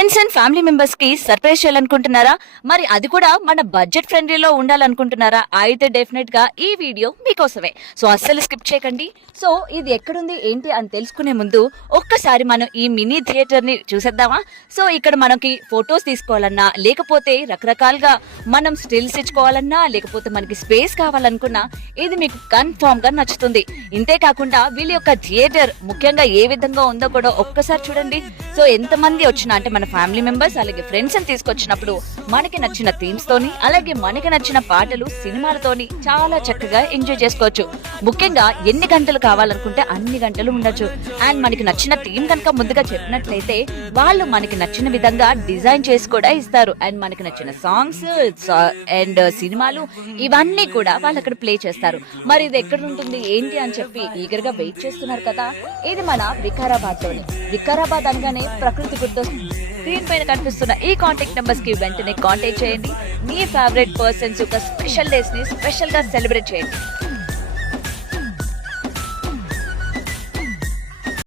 Friends and family members కి surprise చేయాలనుకుంటున్నారా? మరి అది కూడా మన బడ్జెట్ ఫ్రెండ్లీలో ఉండాలనుకుంటున్నారా? అయితే డెఫినెట్ గా ఈ వీడియో మీకోసమే. సో అస్సలు స్కిప్ చేయకండి. సో ఇది ఎక్కడుంది ఏంటి అని తెలుసుకునే ముందు ఒక్కసారి మనం ఈ మినీ థియేటర్ ని చూసేద్దామా? సో ఇక్కడ మనకి ఫొటోస్ తీసుకోవాలన్నా, లేకపోతే రకరకాలుగా మనం స్టిల్స్ ఇచ్చుకోవాలన్నా, లేకపోతే మనకి స్పేస్ కావాలనుకున్నా ఇది మీకు కన్ఫర్మ్ గా నచ్చుతుంది. ఇంతే కాకుండా వీళ్ళ యొక్క థియేటర్ ముఖ్యంగా ఏ విధంగా ఉందో కూడా ఒక్కసారి చూడండి. సో ఎంతమంది వచ్చినా అంటే మన ఫ్యామిలీ మెంబర్స్ అలాగే ఫ్రెండ్స్ అని తీసుకొచ్చినప్పుడు మనకి నచ్చిన థీమ్స్ తోని అలాగే మనకి నచ్చిన పాటలు సినిమాలతోని చాలా చక్కగా ఎంజాయ్ చేసుకోవచ్చు. ముఖ్యంగా ఎన్ని గంటలు కావాలనుకుంటే అన్ని గంటలు ఉండొచ్చు. అండ్ మనకి నచ్చిన థీమ్ కనుక ముందుగా చెప్పినట్లయితే వాళ్ళు మనకి నచ్చిన విధంగా డిజైన్ చేసి కూడా ఇస్తారు. అండ్ మనకి నచ్చిన సాంగ్స్ అండ్ సినిమాలు ఇవన్నీ కూడా వాళ్ళు అక్కడ ప్లే చేస్తారు. మరి ఇది ఎక్కడ ఉంటుంది ఏంటి అని చెప్పి ఈగర్ గా వెయిట్ చేస్తున్నారు కదా. ఇది మన వికారాబాద్ లోని. వికారాబాద్ అనగానే ప్రకృతి గుర్తొస్తుంది. స్క్రీన్ పైన కనిపిస్తున్న ఈ కాంటాక్ట్ నెంబర్స్ కి వెంటనే కాంటాక్ట్ చేయండి. మీ ఫేవరెట్ పర్సన్స్ యొక్క స్పెషల్ డేస్ ని స్పెషల్ గా సెలబ్రేట్ చేయండి.